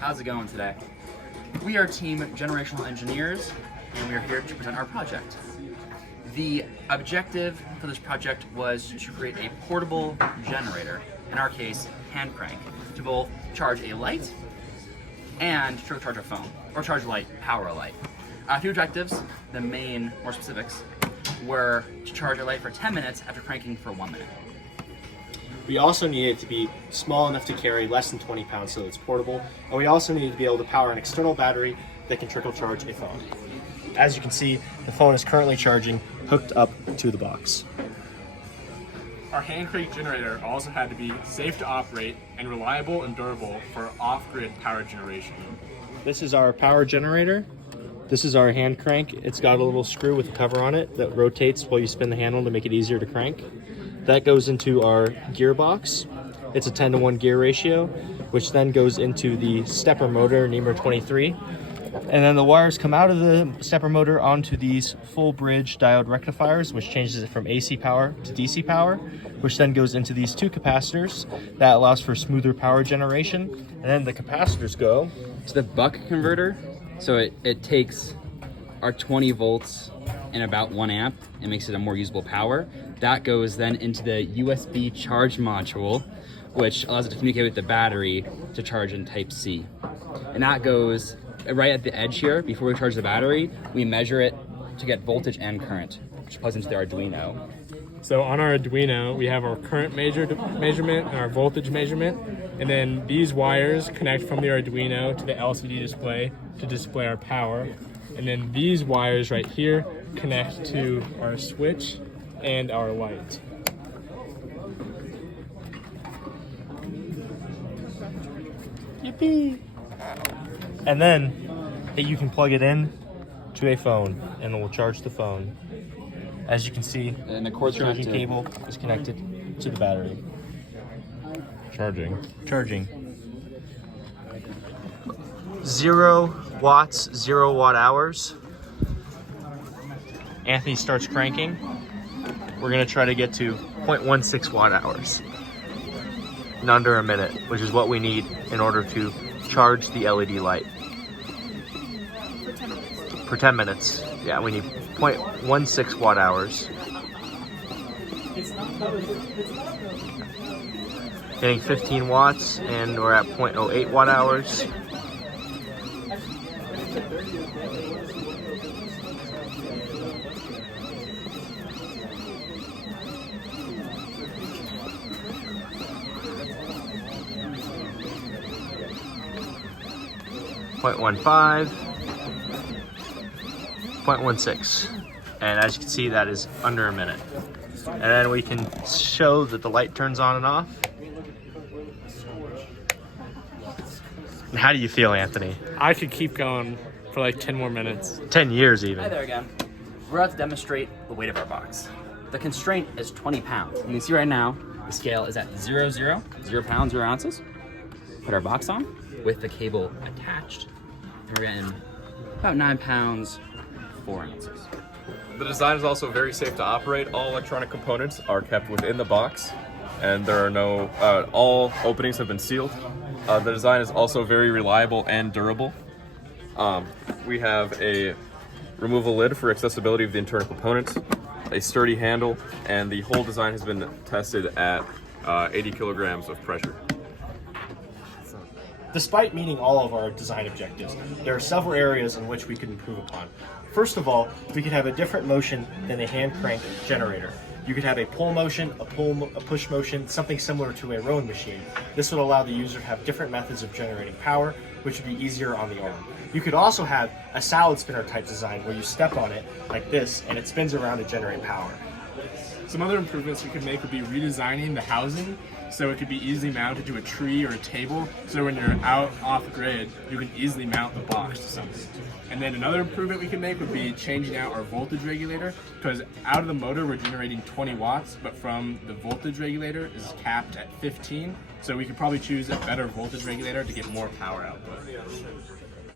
How's it going today? We are Team Generational Engineers, and we are here to present our project. The objective for this project was to create a portable generator, in our case, hand crank, to both charge a light and to charge a phone, or charge a light, power a light. A few objectives, the main, more specifics, were to charge a light for 10 minutes after cranking for 1 minute. We also need it to be small enough to carry, less than 20 pounds, so it's portable. And we also need to be able to power an external battery that can trickle charge a phone. As you can see, the phone is currently charging, hooked up to the box. Our hand crank generator also had to be safe to operate and reliable and durable for off-grid power generation. This is our power generator. This is our hand crank. It's got a little screw with a cover on it that rotates while you spin the handle to make it easier to crank. That goes into our gearbox. It's a 10-to-1 gear ratio, which then goes into the stepper motor, NEMR 23. And then the wires come out of the stepper motor onto these full bridge diode rectifiers, which changes it from AC power to DC power, which then goes into these two capacitors. That allows for smoother power generation. And then the capacitors go To the buck converter, so it takes our 20 volts and about 1 amp and makes it a more usable power. That goes then into the USB charge module, which allows it to communicate with the battery to charge in Type C. And that goes right at the edge here. Before we charge the battery, we measure it to get voltage and current, which plugs into the Arduino. So on our Arduino, we have our current measurement and our voltage measurement. And then these wires connect from the Arduino to the LCD display to display our power. And then these wires right here connect to our switch and our light. yippee! And then you can plug it in to a phone and it will charge the phone. As you can see, And the cord's charging connected. cable is connected to the battery. Charging. 0 watts, 0 watt hours. Anthony starts cranking. We're gonna try to get to 0.16 watt hours in under a minute, which is what we need in order to charge the LED light. For 10 minutes. Yeah, we need 0.16 watt hours. Getting 15 watts, and we're at 0.08 watt hours. .15, 0.16, and as you can see, that is under a minute. And then we can show that the light turns on and off. And how do you feel, Anthony? I could keep going for like 10 more minutes. 10 years even. Hi there again. We're about to demonstrate the weight of our box. The constraint is 20 pounds. You can see right now, the scale is at 0 pounds, 0 ounces. Put our box on with the cable attached. And we're getting about 9 pounds, 4 ounces. The design is also very safe to operate. All electronic components are kept within the box, and there are no, all openings have been sealed. The design is also very reliable and durable. We have a removable lid for accessibility of the internal components, a sturdy handle, and the whole design has been tested at 80 kilograms of pressure. Despite meeting all of our design objectives, there are several areas in which we could improve upon. First of all, we could have a different motion than a hand crank generator. You could have a pull motion, a push motion, something similar to a rowing machine. This would allow the user to have different methods of generating power, which would be easier on the arm. You could also have a salad spinner type design where you step on it like this and it spins around to generate power. Some other improvements we could make would be redesigning the housing so it could be easily mounted to a tree or a table, so when you're out off grid, you can easily mount the box to something. And then another improvement we could make would be changing out our voltage regulator, because out of the motor we're generating 20 watts, but from the voltage regulator is capped at 15, so we could probably choose a better voltage regulator to get more power output.